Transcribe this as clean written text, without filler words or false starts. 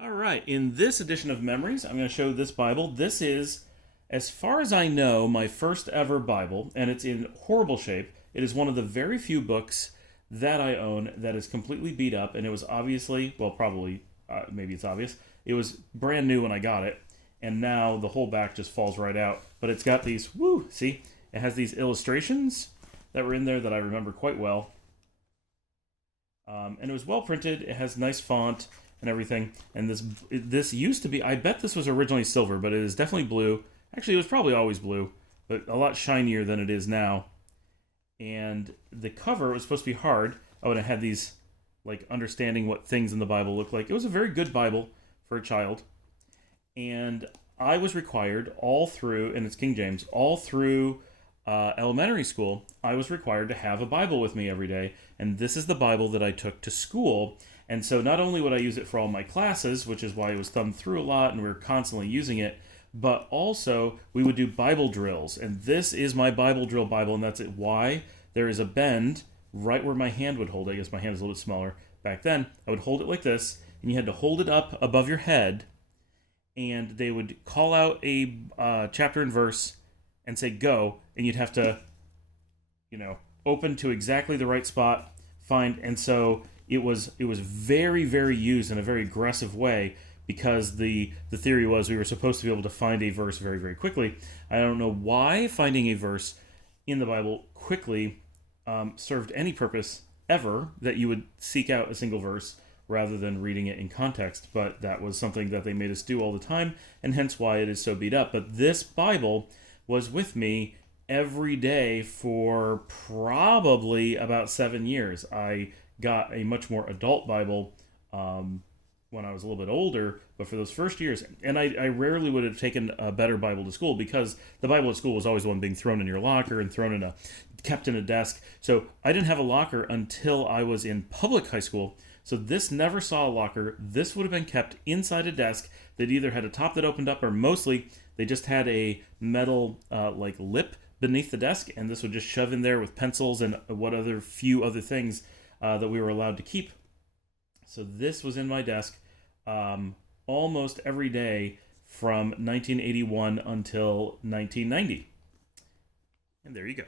All right, in this edition of Memories, I'm going to show this Bible. This is, as far as I know, my first ever Bible, and it's in horrible shape. It is one of the very few books that I own that is completely beat up, and it was obviously, well, probably, maybe it's obvious, it was brand new when I got it, and now the whole back just falls right out. But it's got these, see, it has these illustrations that were in there that I remember quite well. And it was well printed. It has nice font and everything. And this used to be, I bet this was originally silver, but it is definitely blue. Actually, it was probably always blue, but a lot shinier than it is now. And the cover was supposed to be hard. Oh, and it had these, like, understanding what things in the Bible look like. It was a very good Bible for a child. And I was required all through, and it's King James, all through elementary school, I was required to have a Bible with me every day. And this is the Bible that I took to school. And so not only would I use it for all my classes, which is why it was thumbed through a lot and we were constantly using it, but also we would do Bible drills. And this is my Bible drill Bible, and that's why there is a bend right where my hand would hold it. I guess my hand is a little bit smaller. Back then, I would hold it like this, and you had to hold it up above your head, and they would call out a chapter and verse and say go, and you'd have to, open to exactly the right spot, find, and so it was very, very used in a very aggressive way because the theory was we were supposed to be able to find a verse very, very quickly. I don't know why finding a verse in the Bible quickly served any purpose ever, that you would seek out a single verse rather than reading it in context, but that was something that they made us do all the time, and hence why it is so beat up. But this Bible was with me every day for probably about 7 years. I got a much more adult Bible when I was a little bit older, but for those first years, and I rarely would have taken a better Bible to school because the Bible at school was always the one being thrown in your locker and kept in a desk. So I didn't have a locker until I was in public high school. So this never saw a locker. This would have been kept inside a desk that either had a top that opened up, or mostly they just had a metal lip beneath the desk, and this would just shove in there with pencils and few other things that we were allowed to keep. So this was in my desk almost every day from 1981 until 1990. And there you go.